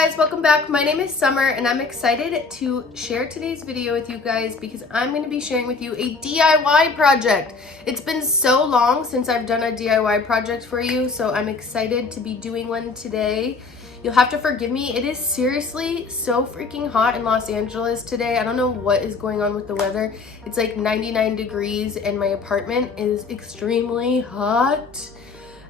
guys, welcome back. My name is Summer and I'm excited to share today's video with you guys because I'm going to be sharing with you a DIY project. It's been so long since I've done a DIY project for you, so I'm excited to be doing one today. You'll have to forgive me. It is seriously so freaking hot in Los Angeles today. I don't know what is going on with the weather. It's like 99 degrees and my apartment is extremely hot.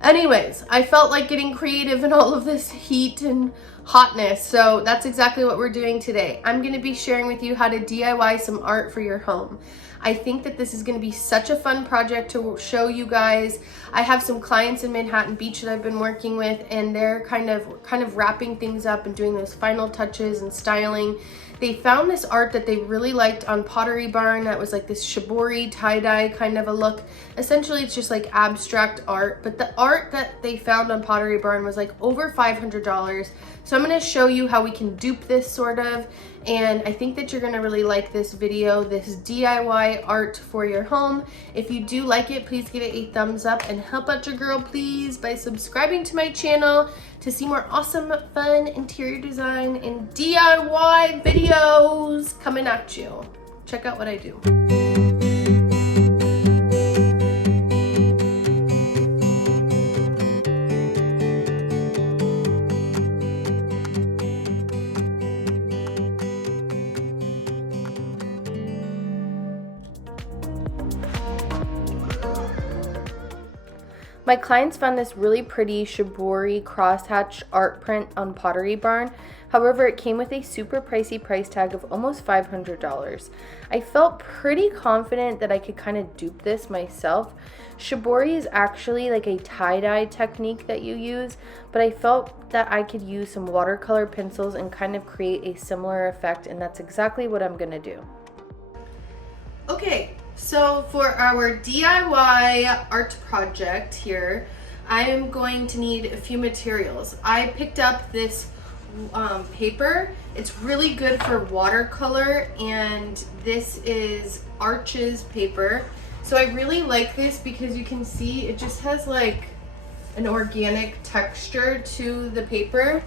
Anyways, I felt like getting creative in all of this heat and hotness, so that's exactly what we're doing today. I'm going to be sharing with you how to DIY some art for your home. I think that this is going to be such a fun project to show you guys. I have some clients in Manhattan Beach that I've been working with, and they're kind of wrapping things up and doing those final touches and styling. They found this art that they really liked on Pottery Barn that was like this shibori tie-dye kind of a look. Essentially, it's just like abstract art, but the art that they found on Pottery Barn was like over $500. So I'm going to show you how we can dupe this sort of, and I think that you're going to really like this video, this DIY art for your home. If you do like it, please give it a thumbs up and help out your girl please by subscribing to my channel to see more awesome, fun interior design and DIY videos coming at you. Check out what I do. My clients found this really pretty shibori crosshatch art print on Pottery Barn. However, it came with a super pricey price tag of almost $500. I felt pretty confident that I could kind of dupe this myself. Shibori is actually like a tie-dye technique that you use, but I felt that I could use some watercolor pencils and kind of create a similar effect, and that's exactly what I'm gonna do. Okay. So for our DIY art project here, I am going to need a few materials. I picked up this paper. It's really good for watercolor, and this is Arches paper. So I really like this because you can see it just has like an organic texture to the paper,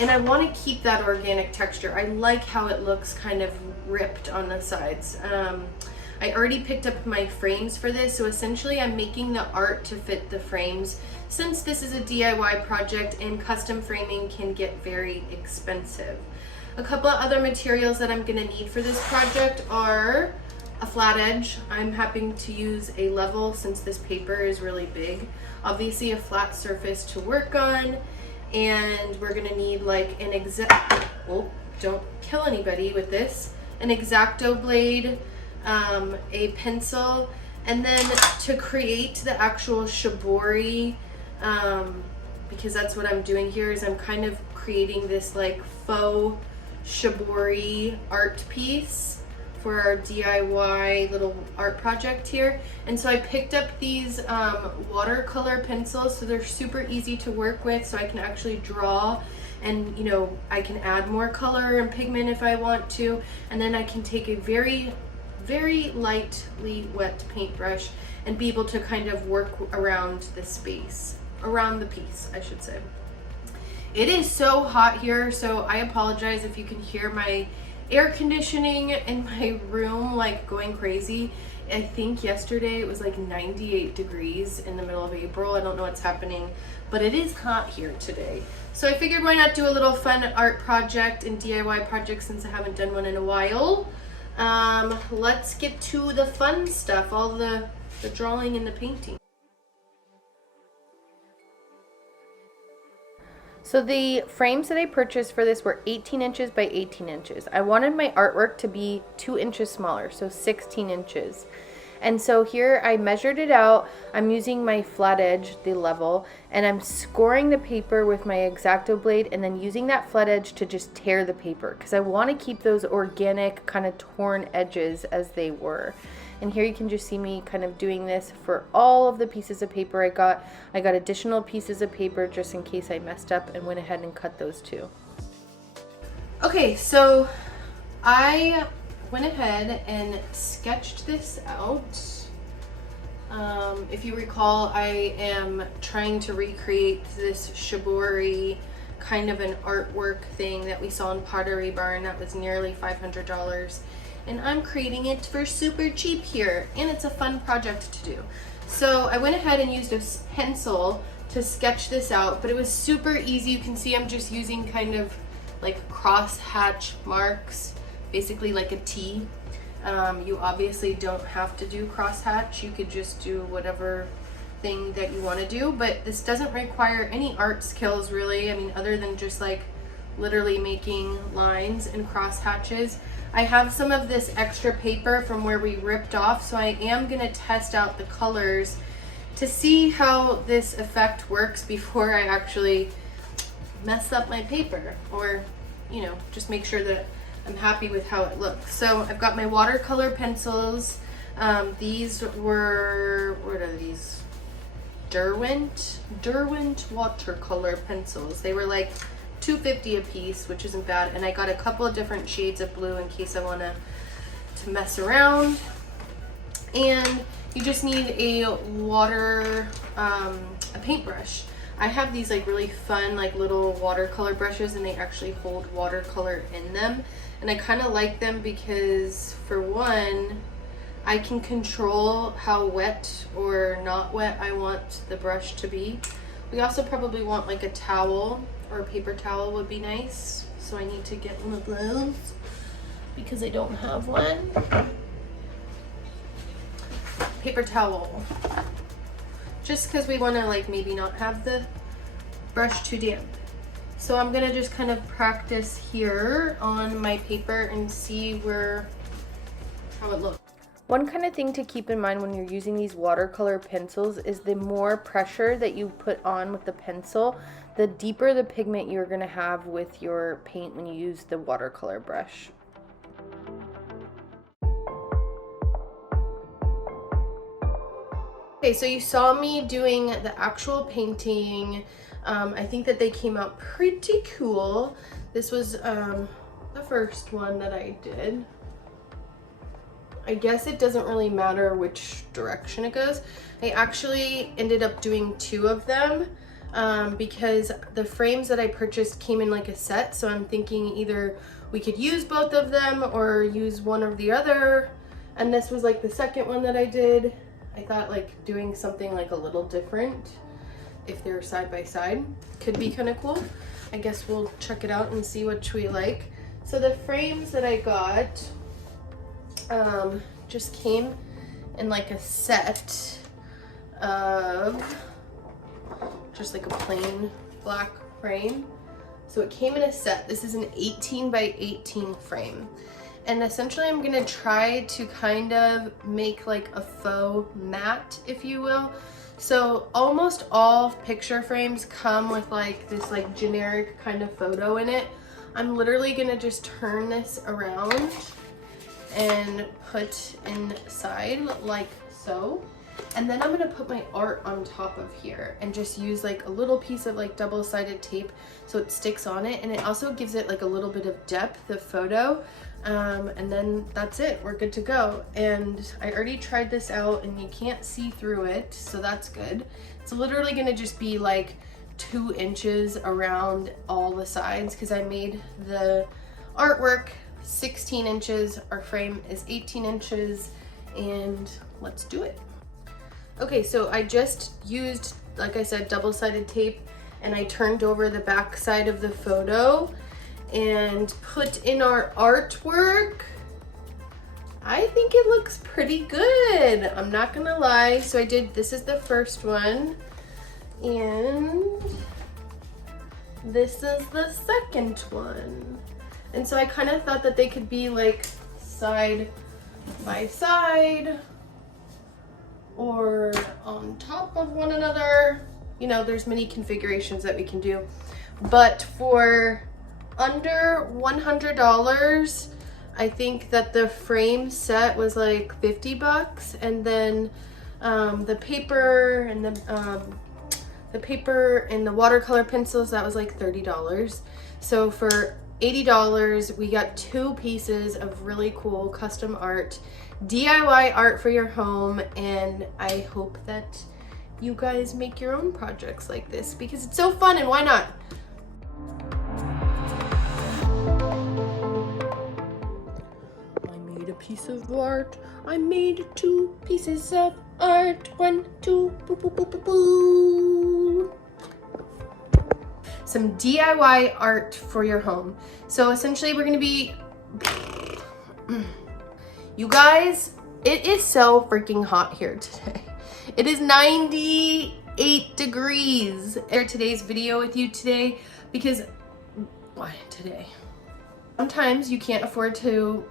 and I want to keep that organic texture. I like how it looks kind of ripped on the sides. I already picked up my frames for this, so essentially I'm making the art to fit the frames. Since this is a DIY project and custom framing can get very expensive. A couple of other materials that I'm gonna need for this project are a flat edge. I'm happy to use a level since this paper is really big. Obviously a flat surface to work on, and we're gonna need like an don't kill anybody with this, an X-Acto blade, a pencil, and then to create the actual shibori, because that's what I'm doing here, is I'm kind of creating this like faux shibori art piece for our DIY little art project here. And so I picked up these watercolor pencils, so they're super easy to work with, so I can actually draw, and you know, I can add more color and pigment if I want to, and then I can take a very lightly wet paintbrush and be able to kind of work around the space, around the piece, I should say. It is so hot here, so I apologize if you can hear my air conditioning in my room like going crazy. I think yesterday it was like 98 degrees in the middle of April. I don't know what's happening, but it is hot here today. So I figured why not do a little fun art project and DIY project since I haven't done one in a while. Let's get to the fun stuff, all the drawing and the painting. So the frames that I purchased for this were 18 inches by 18 inches. I wanted my artwork to be 2 inches smaller, so 16 inches. And so here I measured it out. I'm using my flat edge, the level, and I'm scoring the paper with my X-Acto blade and then using that flat edge to just tear the paper because I want to keep those organic kind of torn edges as they were. And here you can just see me kind of doing this for all of the pieces of paper I got. I got additional pieces of paper just in case I messed up and went ahead and cut those too. Okay, so I went ahead and sketched this out. If you recall, I am trying to recreate this shibori kind of an artwork thing that we saw in Pottery Barn that was nearly $500. And I'm creating it for super cheap here, and it's a fun project to do. So I went ahead and used a pencil to sketch this out, but it was super easy. You can see I'm just using kind of like crosshatch marks, basically like a T. You obviously don't have to do crosshatch. You could just do whatever thing that you want to do, but this doesn't require any art skills really. I mean, other than just like literally making lines and crosshatches. I have some of this extra paper from where we ripped off, so I am gonna test out the colors to see how this effect works before I actually mess up my paper, or, you know, just make sure that I'm happy with how it looks. So I've got my watercolor pencils. These were, what are these? Derwent watercolor pencils. They were like $2.50 a piece, which isn't bad. And I got a couple of different shades of blue in case I want to mess around. And you just need a paintbrush. I have these like really fun like little watercolor brushes, and they actually hold watercolor in them. And I kind of like them because, for one, I can control how wet or not wet I want the brush to be. We also probably want like a towel, or a paper towel would be nice. So I need to get one of those because I don't have one. Paper towel. Just because we want to like maybe not have the brush too damp. So I'm gonna just kind of practice here on my paper and see how it looks. One kind of thing to keep in mind when you're using these watercolor pencils is the more pressure that you put on with the pencil, the deeper the pigment you're going to have with your paint when you use the watercolor brush. Okay, so you saw me doing the actual painting. I think that they came out pretty cool. This was the first one that I did. I guess it doesn't really matter which direction it goes. I actually ended up doing 2 of them because the frames that I purchased came in like a set. So I'm thinking either we could use both of them or use one or the other. And this was like the second one that I did. I thought like doing something like a little different, if they're side by side, could be kind of cool. I guess we'll check it out and see which we like. So the frames that I got just came in like a set of just like a plain black frame. So it came in a set. This is an 18 by 18 frame. And essentially I'm gonna try to kind of make like a faux mat, if you will. So almost all picture frames come with like this like generic kind of photo in it. I'm literally gonna just turn this around and put inside like so. And then I'm gonna put my art on top of here and just use like a little piece of like double-sided tape so it sticks on it, and it also gives it like a little bit of depth of photo. And then that's it, we're good to go. And I already tried this out and you can't see through it, so that's good. It's literally gonna just be like 2 inches around all the sides because I made the artwork 16 inches, our frame is 18 inches, and let's do it. Okay, so I just used, like I said, double-sided tape, and I turned over the back side of the photo and put in our artwork. I think it looks pretty good, I'm not gonna lie. So this is the first one, and this is the second one. And so I kind of thought that they could be like side by side or on top of one another. You know, there's many configurations that we can do. But for under $100, I think that the frame set was like 50 bucks, and then the paper and the watercolor pencils, that was like $30. So for $80, we got 2 pieces of really cool custom art, DIY art for your home, and I hope that you guys make your own projects like this because it's so fun, and why not? piece of art. I made 2 pieces of art. 1, 2, boo, boo, boo, boo, boo. Some DIY art for your home. So essentially we're gonna be, you guys, it is so freaking hot here today. It is 98 degrees. I share today's video with you today because, why today? Sometimes you can't afford to,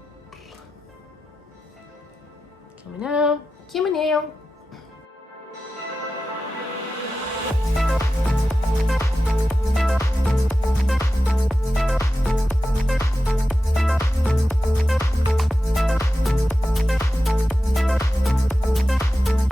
kill me now.